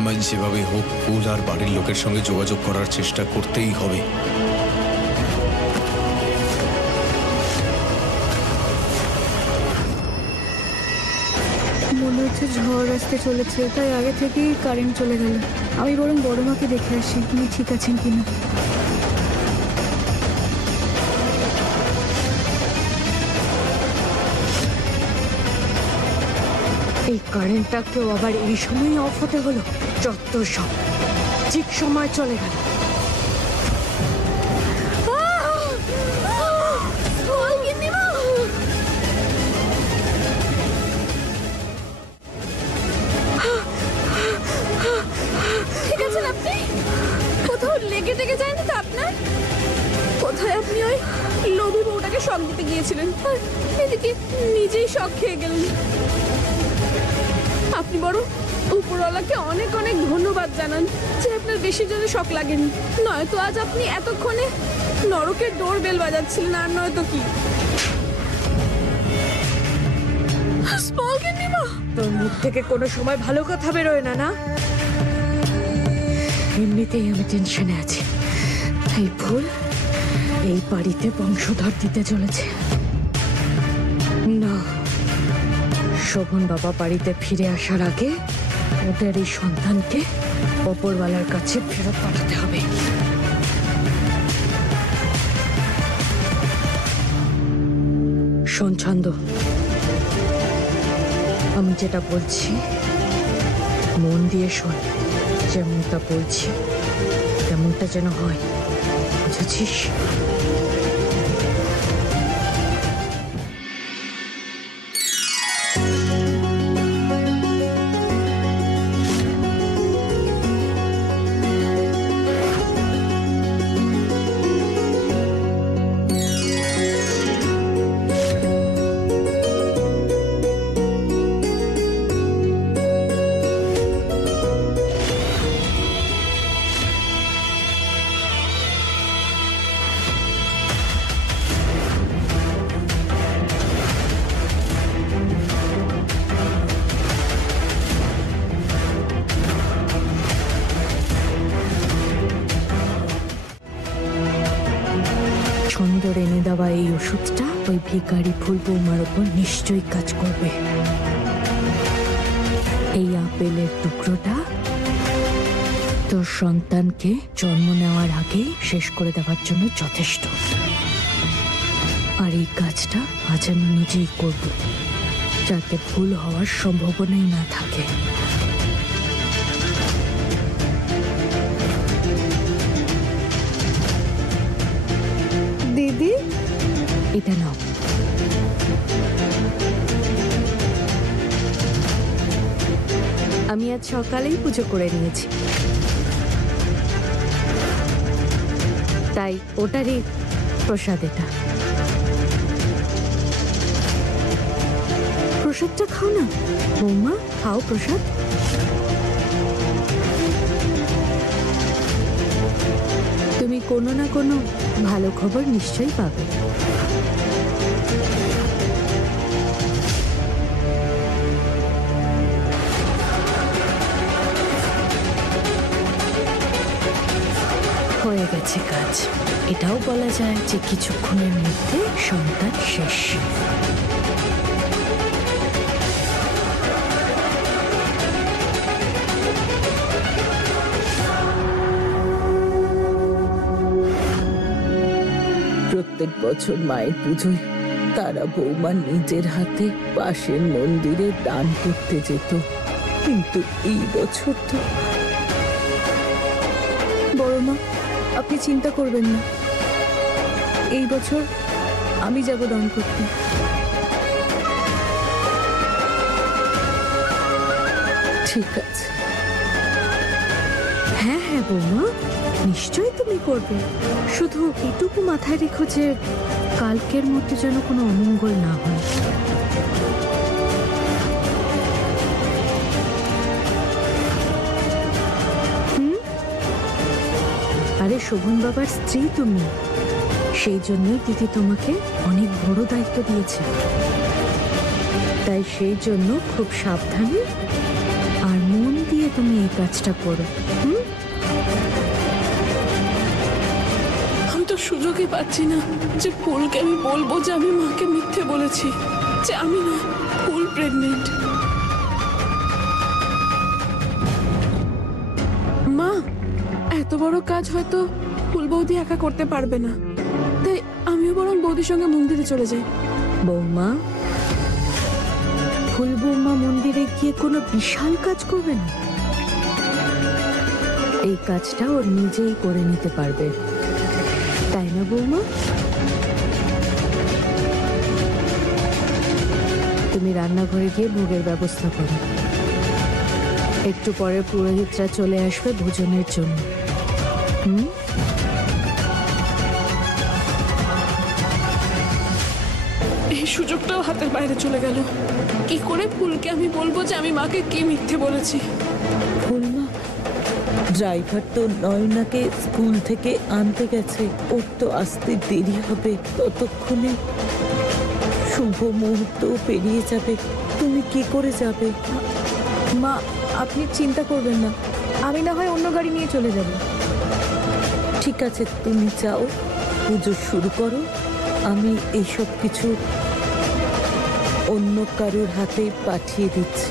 আমায় যেভাবে হোক ফুল আর বাড়ির লোকের সঙ্গে যোগাযোগ করার চেষ্টা করতেই হবে। মনে হচ্ছে ঝড় আসতে চলেছে, তাই আগে থেকেই কারেন্ট চলে গেল। আমি বরং বড় মাকে দেখে আসি উনি ঠিক আছেন কিনা। এই কারেন্টটা কেউ আবার এই সময় অফ হতে হলো, যত সব ঠিক সময় চলে গেল। ঠিক আছেন আপনি? কোথাও লেগে টেগে যায়নি তো আপনার? কোথায় আপনি ওই লোভী বউটাকে শক দিতে গিয়েছিলেন, আর এদিকে নিজেই শক খেয়ে গেলেন। আপনি বড় উপরওয়ালাকে অনেক অনেক ধন্যবাদ জানান যে আপনার বেশি জোরে শক লাগেনি, নয়তো আজ আপনি এতক্ষণে নরকের ডোর বেল বাজাচ্ছিলেন। আর নয়তো কি। তোর মুখ থেকে কোনো সময় ভালো কথা বেরোয় না, না? এমনিতেই আমি টেনশনে আছি। এই ভুল এই বাড়িতে বংশধর দিতে চলেছে না। শোভন বাবা বাড়িতে ফিরে আসার আগে ওদের এই সন্তানকে ওপরওয়ালার কাছে ফেরত পাঠাতে হবে। শোন ছন্দ, আমি যেটা বলছি মন দিয়ে শোন। যেমনটা বলছি তেমনটা যেন হয়, বুঝেছিস? ছন্দর এনে দেওয়া এই ওষুধটা ওই ভিখারি ফুল বৌমার উপর নিশ্চয়ই কাজ করবে। এই আপেলের টুকরোটা তোর সন্তানকে জন্ম নেওয়ার আগে শেষ করে দেওয়ার জন্য যথেষ্ট। আর এই কাজটা আজ আমি নিজেই করব, যাতে ভুল হওয়ার সম্ভাবনাই না থাকে। দিদি, এটা নাও। আমি আজ সকালেই পুজো করে নিয়েছি, তাই ওটারই প্রসাদ। এটা প্রসাদটা খাও না বৌমা, খাও প্রসাদ। তুমি কোনো না কোনো ভালো খবর নিশ্চয়ই পাবে। হয়ে গেছে কাজ। এটাও বলা যায় যে কিছুক্ষণের মধ্যে সন্তান শেষ। প্রত্যেক বছর মায়ের পুজোয় তারা বৌমা নিজের হাতে পাশের মন্দিরে দান করতে যেত, কিন্তু এই বছর তো। বড় মা, আপনি চিন্তা করবেন না, এই বছর আমি যাব দান করতে। ঠিক আছে। হ্যাঁ হ্যাঁ বৌমা, নিশ্চয়ই তুমি করবে। শুধু এটুকু মাথায় রেখো যে কালকের মধ্যে যেন কোনো অমঙ্গল না হয়। আরে শোভন বাবার স্ত্রী তুমি, সেই জন্যই দিদি তোমাকে অনেক বড় দায়িত্ব দিয়েছে। তাই সেই জন্য খুব সাবধানে আর মন দিয়ে তুমি এই কাজটা করো। আমি তো সুযোগই পাচ্ছি না যে ফুলকে আমি বলবো যে আমি মাকে মিথ্যে বলেছি, যে আমি না, ফুল প্রেগনেন্ট। মা, এত বড় কাজ হয়তো ফুল বৌদি একা করতে পারবে না, তাই আমিও বরং বৌদির সঙ্গে মন্দিরে চলে যাই। বৌমা, ফুল বৌমা মন্দিরে গিয়ে কোনো বিশাল কাজ করবে না, এই কাজটা ওর নিজেই করে নিতে পারবে, তাই না বৌমা? তুমি রান্নাঘরে গিয়ে ভোগের ব্যবস্থা করো, একটু পরে পুরোহিতরা চলে আসবে ভোজনের জন্য। এই সুযোগটাও হাতের বাইরে চলে গেল। কি করে ফুলকে আমি বলবো যে আমি মাকে কি মিথ্যে বলেছি? ফুলমা, ড্রাইভার তো নয়নাকে স্কুল থেকে আনতে গেছে, ওর তো আসতে দেরি হবে, ততক্ষণে শুভ মুহূর্ত পেরিয়ে যাবে। তুমি কি করে যাবে? মা, আপনি চিন্তা করবেন না, আমি না হয় অন্য গাড়ি নিয়ে চলে যাব। ঠিক আছে, তুমি যাও, পুজো শুরু করো, আমি এইসব কিছু অন্য কারোর হাতে পাঠিয়ে দিচ্ছি।